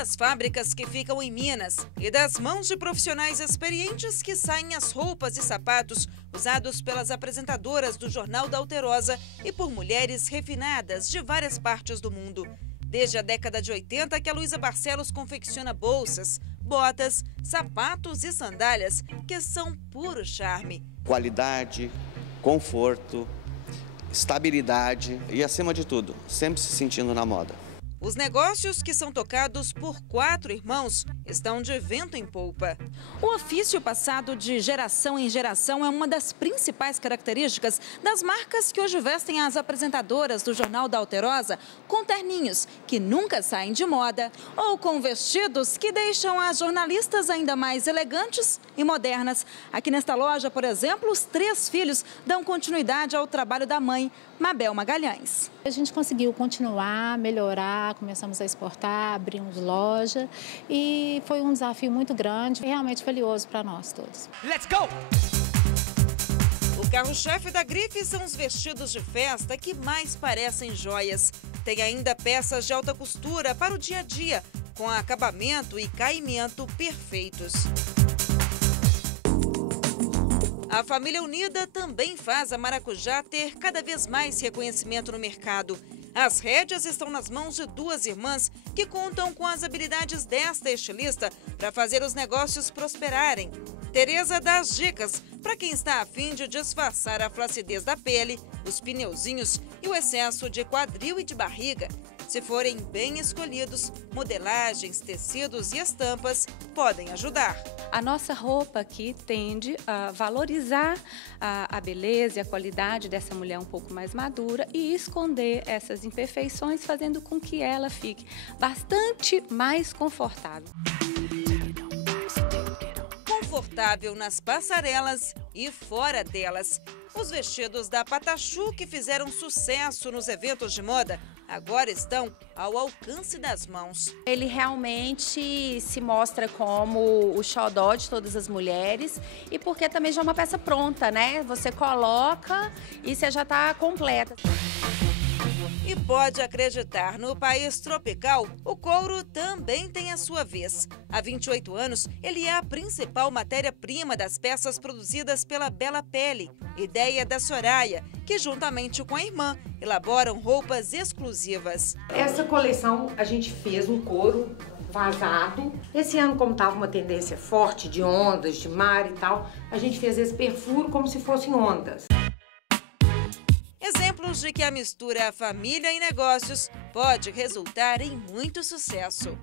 das fábricas que ficam em Minas e das mãos de profissionais experientes que saem as roupas e sapatos usados pelas apresentadoras do Jornal da Alterosa e por mulheres refinadas de várias partes do mundo. Desde a década de 80 que a Luísa Barcelos confecciona bolsas, botas, sapatos e sandálias que são puro charme. Qualidade, conforto, estabilidade e, acima de tudo, sempre se sentindo na moda. Os negócios, que são tocados por 4 irmãos, estão de vento em polpa. O ofício passado de geração em geração é uma das principais características das marcas que hoje vestem as apresentadoras do Jornal da Alterosa, com terninhos que nunca saem de moda ou com vestidos que deixam as jornalistas ainda mais elegantes e modernas. Aqui nesta loja, por exemplo, os 3 filhos dão continuidade ao trabalho da mãe, Mabel Magalhães. A gente conseguiu continuar, melhorar, começamos a exportar, abrimos loja e foi um desafio muito grande e realmente valioso para nós todos. Let's go! O carro-chefe da Grife são os vestidos de festa que mais parecem joias. Tem ainda peças de alta costura para o dia a dia, com acabamento e caimento perfeitos. A família unida também faz a Maracujá ter cada vez mais reconhecimento no mercado. As rédeas estão nas mãos de 2 irmãs que contam com as habilidades desta estilista para fazer os negócios prosperarem. Tereza dá as dicas para quem está a fim de disfarçar a flacidez da pele, os pneuzinhos e o excesso de quadril e de barriga. Se forem bem escolhidos, modelagens, tecidos e estampas podem ajudar. A nossa roupa aqui tende a valorizar a beleza e a qualidade dessa mulher um pouco mais madura e esconder essas imperfeições, fazendo com que ela fique bastante mais confortável. Confortável nas passarelas e fora delas. Os vestidos da Patachu, que fizeram sucesso nos eventos de moda, agora estão ao alcance das mãos. Ele realmente se mostra como o xodó de todas as mulheres e porque também já é uma peça pronta, né? Você coloca e você já está completa. E pode acreditar, no país tropical, o couro também tem a sua vez. Há 28 anos, ele é a principal matéria-prima das peças produzidas pela Bela Pele, ideia da Soraya, que juntamente com a irmã elaboram roupas exclusivas. Essa coleção a gente fez um couro vazado. Esse ano, como estava uma tendência forte de ondas, de mar e tal, a gente fez esse perfuro como se fossem ondas. Exemplos de que a mistura família e negócios pode resultar em muito sucesso.